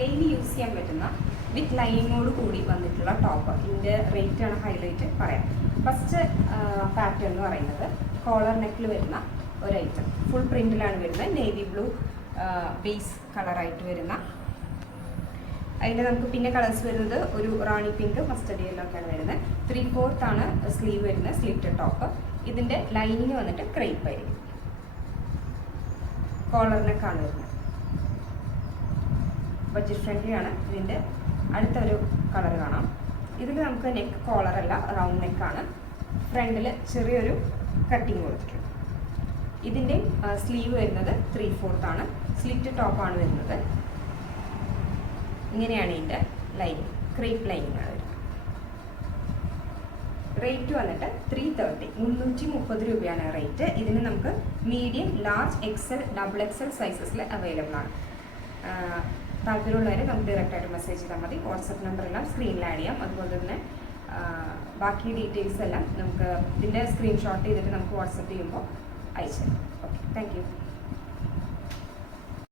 Daily use ചെയ്യാൻ പറ്റുന്ന വിത്ത് ലൈനിങ്ങോട് കൂടി വന്നിട്ടുള്ള ടോപ്പ്. ഇതിൻ്റെ റേറ്റ് ആണ് ഹൈലൈറ്റ് പറയാം. ഫസ്റ്റ് പാറ്റേൺ എന്ന് പറയുന്നത് കോളർ നെക്കിൽ വരുന്ന ഒരു ഐറ്റം. ഫുൾ പ്രിന്റിലാണ് വരുന്നത്. നേവി ബ്ലൂ ബേസ് കളറായിട്ട് വരുന്ന. അതിൽ നമുക്ക് പിന്നെ കളേഴ്സ് വരുന്നത് ഒരു റാണി പിങ്ക്, മസ്റ്റർഡ് യെല്ലോ ഒക്കെയാണ് വരുന്നത്. 3/4 ആണ് സ്ലീവ് വരുന്നത്, സ്ലിറ്റ് ടോപ്പ്. ഇതിൻ്റെ ലൈനിങ് വന്നിട്ട് ക്രേപ്പ് ആയിരിക്കും. കോളർ നെക്കാണ് വരുന്നത്. ബഡ്ജറ്റ് ഫ്രണ്ട്ലി ആണ്. ഇതിൻ്റെ അടുത്തൊരു കളർ കാണാം. ഇതിൽ നമുക്ക് നെക്ക് കോളറല്ല, റൗണ്ട് നെക്കാണ്. ഫ്രണ്ടിൽ ചെറിയൊരു കട്ടിങ് കൊടുത്തിട്ടുണ്ട്. ഇതിൻ്റെ സ്ലീവ് വരുന്നത് 3/4 ആണ്. സ്ലിറ്റ് ടോപ്പാണ് വരുന്നത്. ഇങ്ങനെയാണ് ഇതിൻ്റെ ലൈനിങ്, ക്രേപ്പ് ലൈനിങ് ആണ് വരുന്നത്. റേറ്റ് വന്നിട്ട് 330 രൂപയാണ് റേറ്റ്. ഇതിന് നമുക്ക് medium, large, XL, double XL സൈസസിൽ അവൈലബിൾ ആണ്. താല്പര്യമുള്ളവരെ നമുക്ക് ഡയറക്റ്റായിട്ട് മെസ്സേജ് ചെയ്താൽ മതി. വാട്സപ്പ് നമ്പറെല്ലാം സ്ക്രീനിൽ ആഡ് ചെയ്യാം. അതുപോലെ തന്നെ ബാക്കി ഡീറ്റെയിൽസ് എല്ലാം നമുക്ക് ഇതിൻ്റെ സ്ക്രീൻഷോട്ട് ചെയ്തിട്ട് നമുക്ക് വാട്സപ്പ് ചെയ്യുമ്പോൾ അയച്ചു തരാം. Okay, thank you.